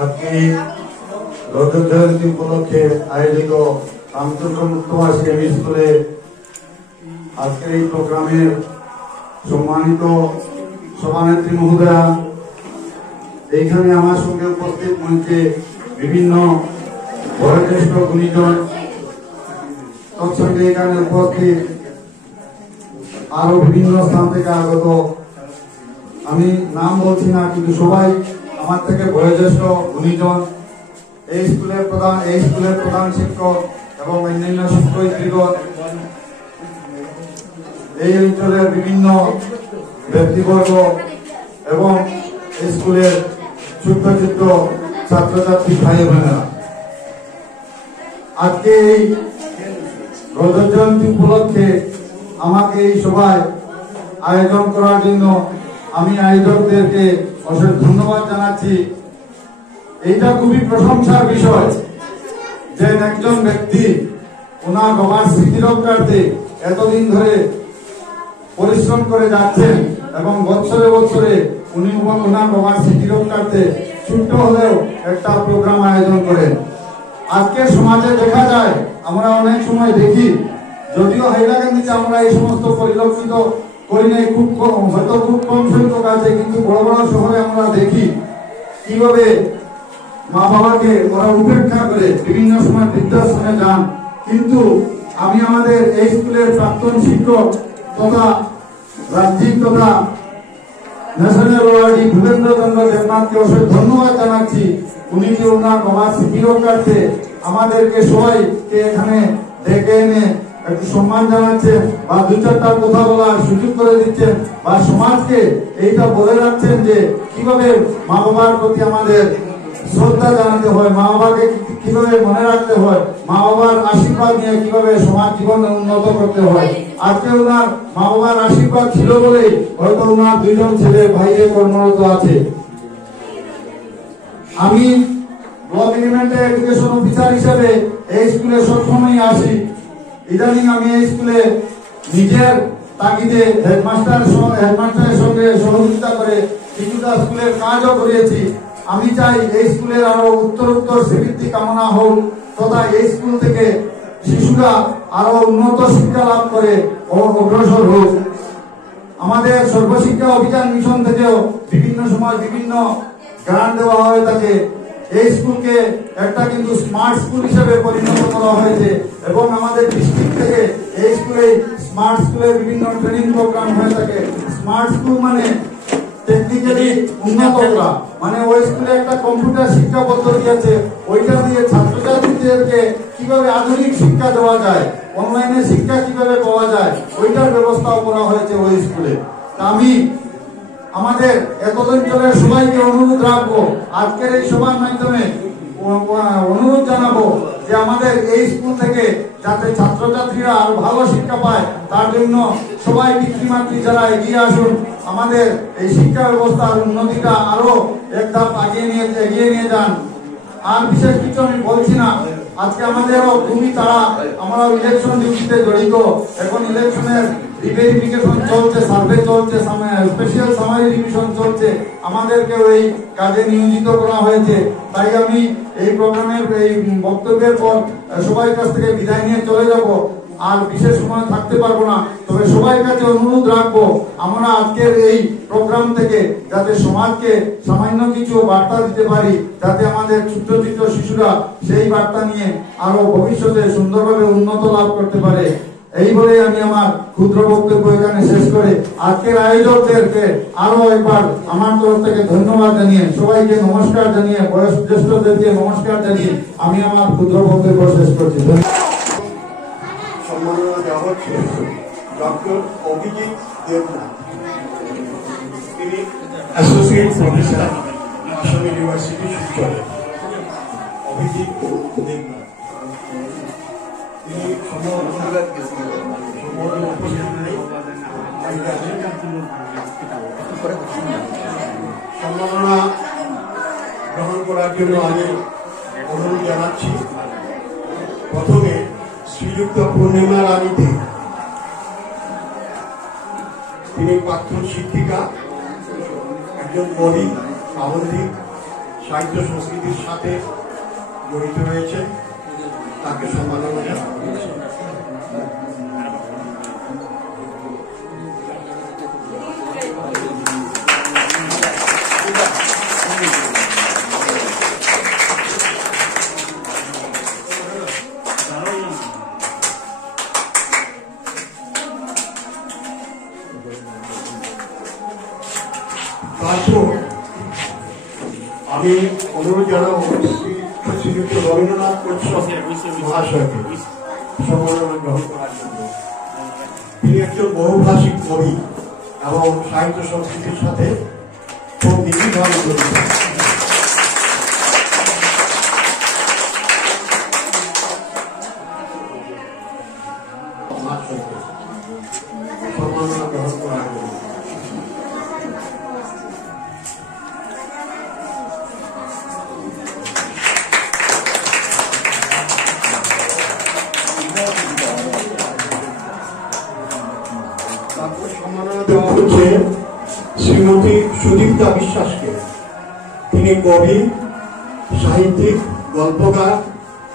আজকে রজত জয়ন্তী উপলক্ষে আয়োজিত রামচন্দ্র মুক্তমাস কেমি স্কুলে আজকের এই প্রোগ্রামের সম্মানিত সভানেত্রী মহোদয়া, এইখানে আমার সঙ্গে উপস্থিত মঞ্চে বিভিন্ন বয়োজ্যেষ্ঠ গুণীজন, তৎসঙ্গে এখানে উপস্থিত আরো বিভিন্ন স্থান থেকে আগত, আমি নাম বলছি না কিন্তু সবাই আমার থেকে বয়োজ্যেষ্ঠ গুণীজন, এই স্কুলের প্রধান শিক্ষক এবং অন্যান্য শিক্ষয়িত্রীগণ, এই অঞ্চলের বিভিন্ন ব্যক্তিবর্গ এবং স্কুলের ছোট্ট ছোট্ট ছাত্রছাত্রী ভাই বোনেরা, আজকে এই রজত জয়ন্তী উপলক্ষে আমাকে এই সভায় আয়োজন করার জন্য আমি আয়োজকদেরকে অশেষ ধন্যবাদ জানাচ্ছি। এইটা খুবই প্রশংসার বিষয় যে একজন ব্যক্তি ওনার বাবার স্মৃতি রক্ষার্থে এতদিন ধরে পরিশ্রম করে যাচ্ছেন এবং বছরে বছরে উনি ওনার বাবার স্মৃতি রক্ষার্থে ছোট্ট হলেও একটা প্রোগ্রাম আয়োজন করেন। আজকের সমাজে দেখা যায়, আমরা অনেক সময় দেখি, যদিও হাইলাকান্দিতে আমরা এই সমস্ত পরিলক্ষিত করি নাই, খুব কম, হয়তো খুব কম সংখ্যক আছে, কিন্তু বড় বড় শহরে আমরা দেখি কিভাবে মা বাবাকে ওরা উপেক্ষা করে বিভিন্ন সময় বৃদ্ধাশ্রমে যান। কিন্তু আমি আমাদের এই স্কুলের প্রাক্তন শিক্ষক তথা রাজ্যিক তথা ন্যাশনাল অ্যাওয়ার্ডি ভূপেন্দ্র চন্দ্র দেবনাথকে অশেষ ধন্যবাদ জানাচ্ছি। উনি যে ওনার বাবার স্মৃতি রক্ষার্থে আমাদেরকে সবাইকে এখানে ডেকে এনে একটু সম্মান জানাচ্ছেন বা দু চারটা কথা বলার সুযোগ করে দিচ্ছেন বা সমাজকে এইটা বলে রাখছেন যে কিভাবে মা বাবার প্রতি আমাদের শ্রদ্ধা জানাতে হয়, মা বাবাকে কিভাবে মনে রাখতে হয়, মা বাবার আশীর্বাদ নিয়ে কিভাবে সমাজ জীবনে উন্নত করতে হয়। আজকে ওনার মা বাবার আশীর্বাদ ছিল বলেই হয়তো ওনার দুইজন ছেলে বাইরে কর্মরত আছে। আমি ব্লক এলিমেন্টারি এডুকেশন অফিসার হিসেবে এই স্কুলে সবসময় আসি। ইদানিং আমি এই স্কুলে নিজের তাগিদে হেডমাস্টারের সঙ্গে সহযোগিতা করে কিছুটা স্কুলের কাজও করেছি। আমি চাই এই স্কুলের আরো উত্তরোত্তর শ্রীবৃদ্ধি কামনা হোক তথা এই স্কুল থেকে শিশুরা আরো উন্নত শিক্ষা লাভ করে অগ্রসর হোক। আমাদের সর্বশিক্ষা অভিযান মিশন থেকেও বিভিন্ন সময় বিভিন্ন গ্রান্ট দেওয়া হয়ে থাকে। এই স্কুলকে একটা কিন্তু স্মার্ট স্কুল হিসেবে পরিণত করা হয়েছে এবং আমাদের ডিস্ট্রিক্ট থেকে এই স্কুলে স্মার্ট স্কুলের বিভিন্ন ট্রেনিং প্রোগ্রাম হয়ে থাকে। স্মার্ট স্কুল মানে টেকনিক্যালি উন্নত করা, মানে ওই স্কুলে একটা কম্পিউটার শিক্ষা পদ্ধতি আছে, ওইটা দিয়ে ছাত্রছাত্রীদেরকে কিভাবে আধুনিক শিক্ষা দেওয়া যায়, অনলাইনে শিক্ষা কিভাবে পাওয়া যায়, ওইটার ব্যবস্থাও করা হয়েছে ওই স্কুলে। আমি আমাদের এত অঞ্চলের সবাইকে অনুরোধ রাখবো, আজকের এই সভার মাধ্যমে অনুরোধ জানাবো যে আমাদের এই স্কুল থেকে যাতে ছাত্রছাত্রীরা আরো ভালো শিক্ষা পায় তার জন্য সবাই পিতৃমাতৃ যারা এগিয়ে আসুন, আমাদের এই শিক্ষা ব্যবস্থার উন্নতিটা আরো এক ধাপ এগিয়ে নিয়ে যান। আর বিশেষ কিছু আমি বলছি না, আজকে আমাদেরও খুবই তারা, আমরা ইলেকশন ডিউটিতে জড়িত, এখন ইলেকশনের রিভেরিফিকেশন চলছে, সার্ভে চলছে, স্পেশাল সামারি রিভিশন চলছে, আমাদেরকে এই কাজে নিয়োজিত করা হয়েছে। তাই আমি এই প্রোগ্রামের এই বক্তব্যের পর সবার কাছ থেকে বিদায় নিয়ে চলে যাব, আর বিশেষ সময় থাকতে পারবো না। তবে সবার কাছে অনুরোধ রাখবো, আমরা আজকের এই প্রোগ্রাম থেকে যাতে সমাজকে সামান্য কিছু বার্তা দিতে পারি, যাতে আমাদের ছোট্ট ছোট্ট শিশুরা সেই বার্তা নিয়ে আরো ভবিষ্যতে সুন্দরভাবে উন্নত লাভ করতে পারে। এই বলে আমি আমার ক্ষুদ্র বক্তব্য এখানে শেষ করে আজকের আয়োজকদেরকে আরো একবার আমার তরফ থেকে ধন্যবাদ জানিয়ে, সবাইকে নমস্কার জানিয়ে, বয়োজ্যেষ্ঠদেরকে নমস্কার জানিয়ে আমি আমার ক্ষুদ্র বক্তব্য শেষ করছি। সম্মাননা দেওয়া হচ্ছে ডক্টর অভিজিৎ দেবনাথ, তিনি associate professor Assam university Silchar. Abhijit Debnath তিনি সম্মাননা গ্রহণ করার জন্য আমি অনুরোধ জানাচ্ছি। প্রথমে শ্রীযুক্ত পূর্ণিমা রানীতে, তিনি প্রাক্তন শিক্ষিকা, একজন কবি, আবন্ধিক সাহিত্য সংস্কৃতির সাথে জড়িত রয়েছে, তাকে সম্মাননা জানানো হয়েছে। তারপর আমি অনুরোধ জানাবো শ্রীযুক্ত রবীন্দ্রনাথ কৈশোর মহাশয়কে সম্মাননা গ্রহণ করার জন্য। তিনি একজন বহুভাষিক কবি এবং সাহিত্য সংস্কৃতির সাথে খুব নিবিড়ভাবে জড়িত। সম্মাননা গ্রহণ করার জন্য। সম্মাননা দেওয়া হচ্ছে শ্রীমতী সুদীপ্তা বিশ্বাসকে। তিনি কবি, সাহিত্যিক, গল্পকার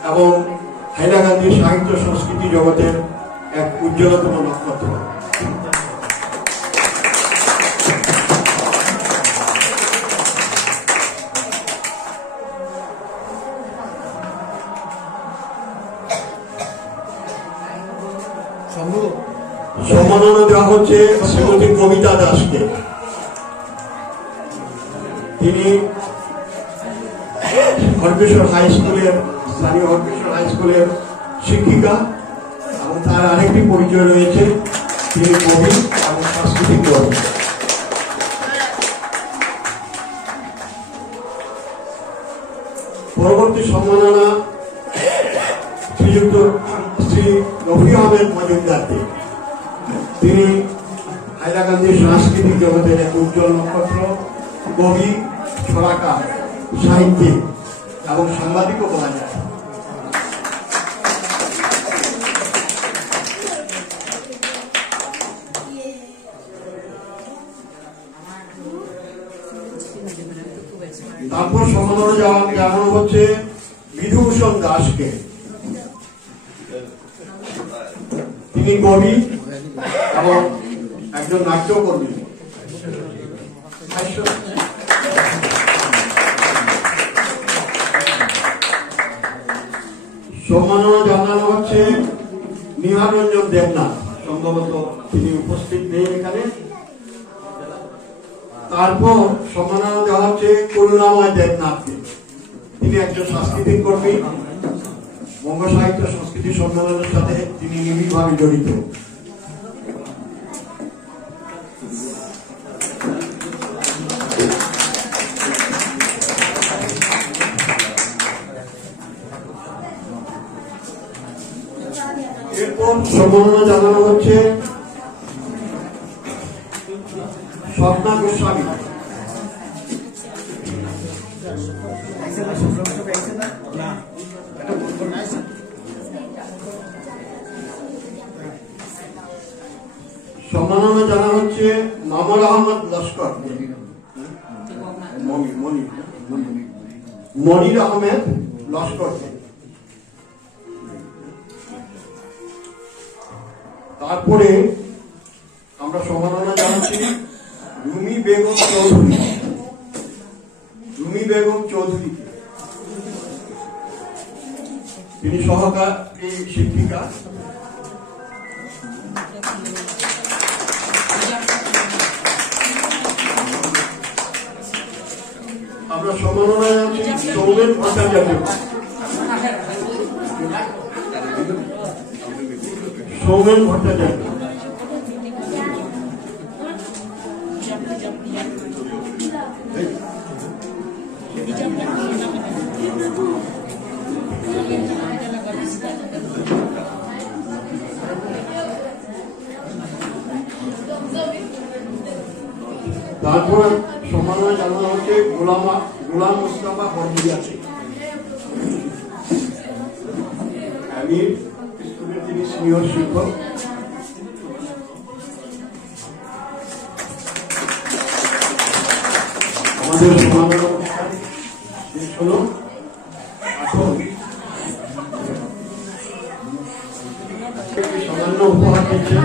এবং হাইলাকান্দির সাহিত্য সংস্কৃতি জগতের এক উজ্জ্বলতম নক্ষত্র। সম্মাননা দেওয়া হচ্ছে শ্রীমতী কবিতা দাসকে। তিনি হরকেশ্বর হাই স্কুলের, স্থানীয় হরকেশ্বর হাই স্কুলের শিক্ষিকা এবং তার আরেকটি পরিচয় রয়েছে, তিনি কবি এবং সাংস্কৃতিক কর্মী। পরবর্তী সম্মাননা শ্রীযুক্ত শ্রী রফি আহমেদ মজুমদারকে। তিনি হাইলাকান্দির সাংস্কৃতিক জগতের এক উজ্জ্বল নক্ষত্র, কবি, ছড়াকার, সাহিত্যিক এবং সাংবাদিকও বলা যায়। তারপর সম্মাননা জানানো হচ্ছে বিধুভূষণ দাসকে। তিনি কবি এবং একজন নাট্যকর্মী। সম্মাননা জানানো হচ্ছে নিহার রঞ্জন দেবনাথ, সম্ভবত তিনি উপস্থিত নেই এখানে। তারপর সম্মাননা দেওয়া হচ্ছে করুণাময় দেবনাথকে। তিনি একজন সাংস্কৃতিক কর্মী, বঙ্গ সাহিত্য সংস্কৃতি সম্মেলনের সাথে তিনি নিবিড়ভাবে জড়িত। এরপর সম্মাননা জানানো হচ্ছে স্বপ্না গোস্বামী। সম্মাননা জানা হচ্ছে মামুর আহমদ লস্কর, মনির আহমেদ লস্কর। তারপরে আমরা সম্মাননা জানাচ্ছি রুমি বেগম চৌধুরী। রুমি বেগম চৌধুরী তিনি সহকারী শিক্ষিকা। আমরা সম্মাননা জানাচ্ছি সৌমেন ভট্টাচার্য। সৌমেন ভট্টাচার্য। তারপর সম্মাননা জানানো হচ্ছে গোলাম মুস্তাফা বরদিয়াকে। আমি স্কুলের তিনি সিনিয়র শিক্ষক। আমাদের সমাধান অনুষ্ঠান শেষ হলো। এখন সামান্য উপহার দিচ্ছেন